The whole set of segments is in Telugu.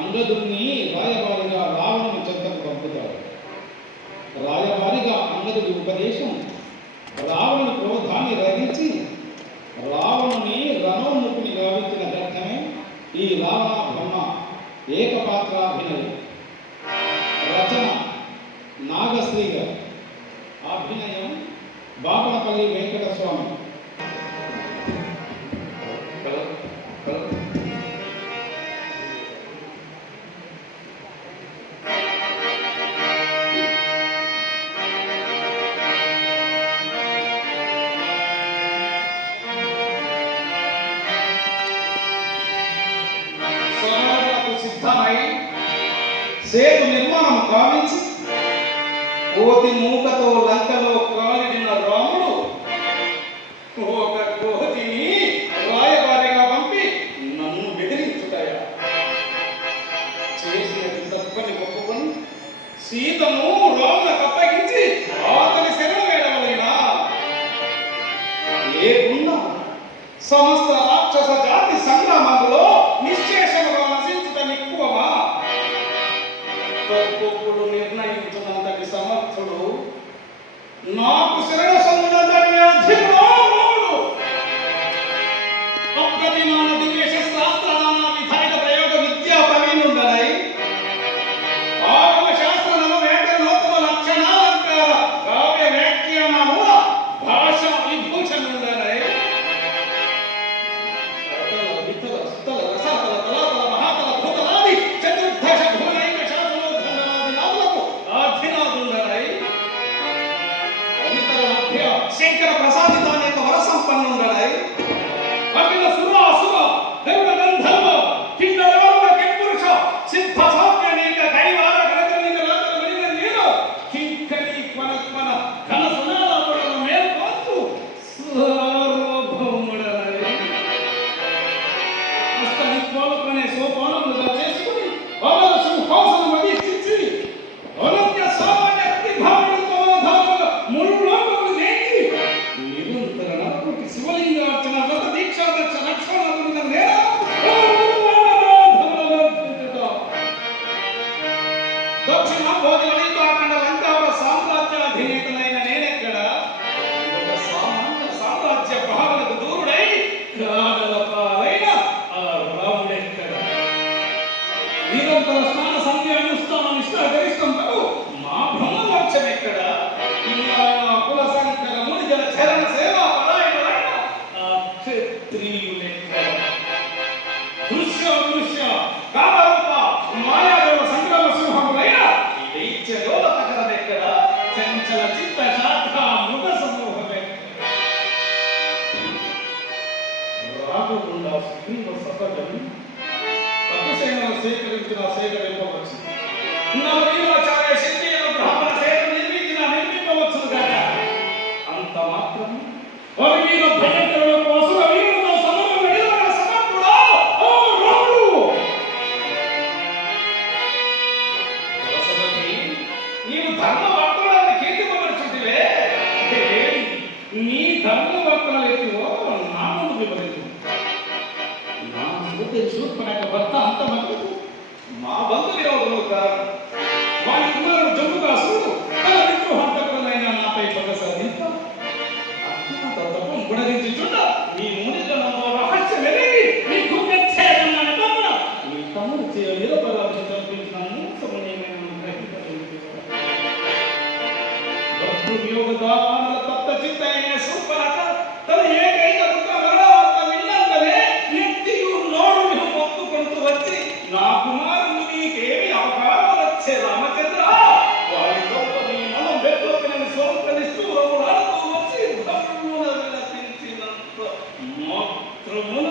అంగదుడిని రాయబారిగా కోతి మూకతో లంకలో కాలిడిన రాముడు. అతిశయములను స్వీకరించిన స్వీకరింపవచ్చు నవీనాచార్య శక్తియులు బ్రాహ్మణ సేవ నిర్మించిన నిర్మింపవచ్చు కాక అంత మాత్రం అవివీర భయంకరులకు అసుర వీరులతో సమూహం నిలబడిన సమర్థుడా ఓ రాముడు సరస్వతి, నీవు ధర్మ భక్తులను కీర్తింపబడుచుంటివే నీ ధర్మ భక్తులు ఎత్తువో నా ముందు వివరించు నా ముందు శూర్పణక భర్త అంత మటుకు మా బంధు విరోధులు కారణం వారి కుమారుడు జమ్ముదాసుడు తన విద్రోహంతకులైన నాపై పగ సాధింప అత్యంత తపం చూడ నీ మునిజనంలో రహస్యం ఎరిగి నీ గుణ్యచ్ఛేదం అనే తమ్ముడు చేయ నిరపరాధి వియోగ తప్త చిత్తైన మాత్రమున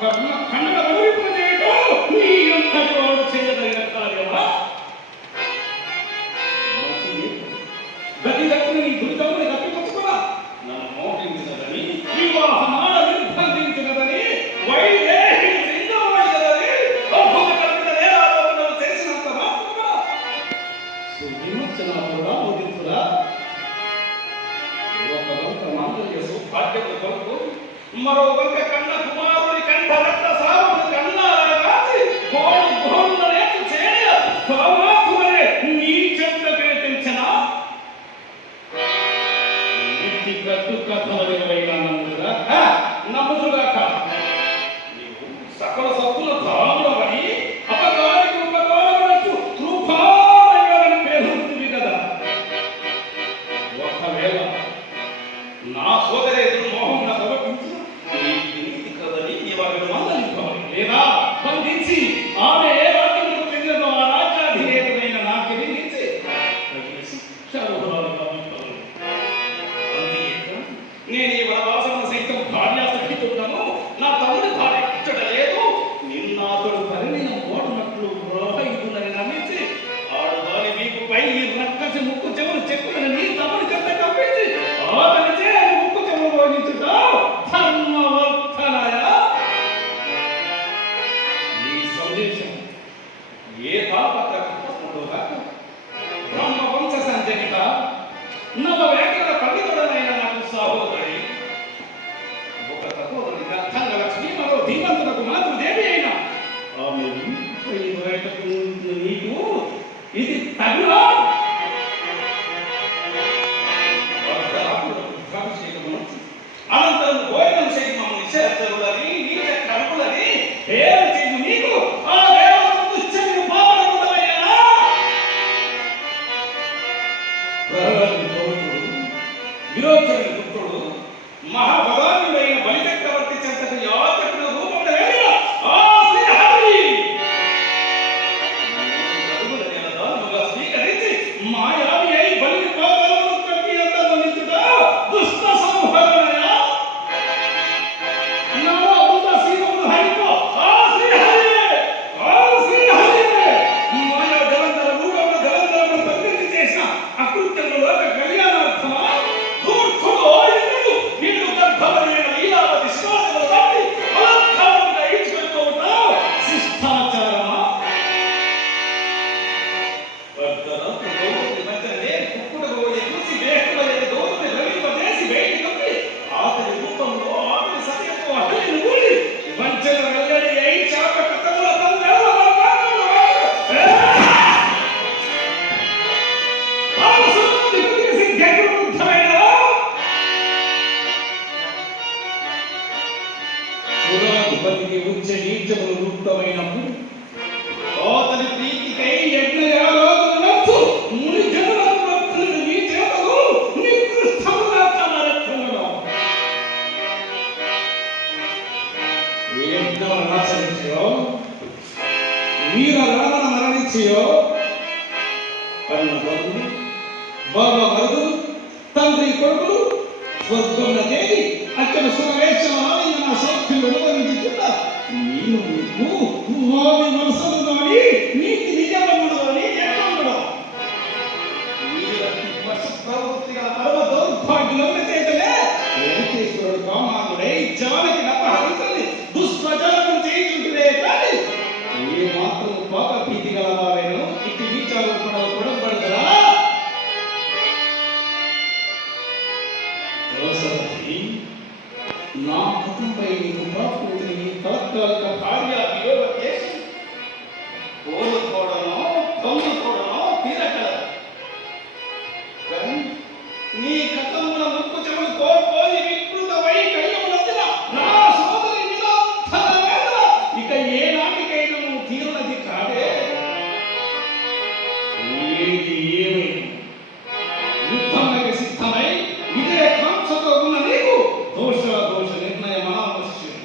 కర్మ కన్నుల రగులిపోయేటో నీ యొక్క వాడు చేయదగిన కార్యమా? గతి దక్కున నీ దుర్గముని తప్పిపుచ్చుకురా నా మోహించదని వివాహమాన నిర్బంధించదని వైదేహి నిందవడదని అభోగకల్పిత నేరారోపణలు తెలిసినంత మాత్రమా సువిమోచన కూడా ముగించురా ಭಗವಂತ ಮಾಂಗಲ್ಯ ಸೌಭಾಗ್ಯದ ಕೊರಕು ಮರೋ ಬಂದ ಕಣ್ಣ ಕುಮಾರ ಕಂಠ ರಕ್ತ ಸಾರವನ್ನು ಕಣ್ಣಾರಾಗಿ ಗೋಣ ಗೋಣ నిమిత్తమైనము లోతని ప్రీతికై ఏ యజ్ఞం ఆచరించో వీర రావణ మరణించయో? కన్న బంధువులు తండ్రి కొడుకులు స్వర్గం చేరి అక్కడ సురవేక్షణ ఆలయం నా సౌఖ్యం వెలువరించి చూడాలి ನೀನು ಹೋಗಿ ಮನಸ್ಸನ್ನು ನೀತಿ నీ గతంలో ముక్కు చెవులు కోల్పోయి వికృతమై కయ్యమునందున నా కాదే. సిద్ధమై ఇదే కాంక్షతో దోష దోష నిర్ణయం అనావశ్యం.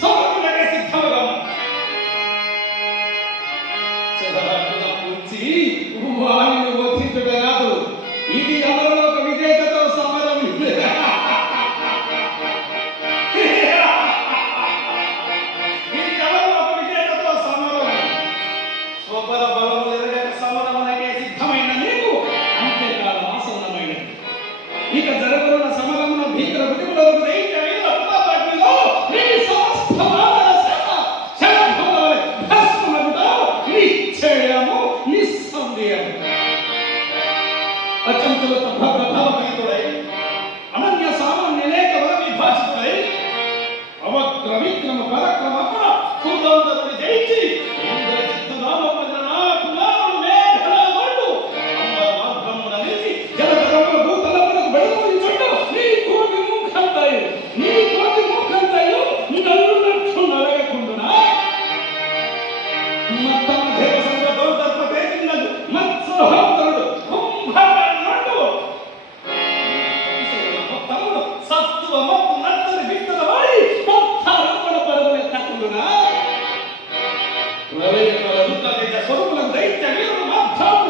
సమర్పణకే సిద్ధముగా చదవకుండా వచ్చి వారిని వధించడం Yeah. Mutta niitä surullan man tar!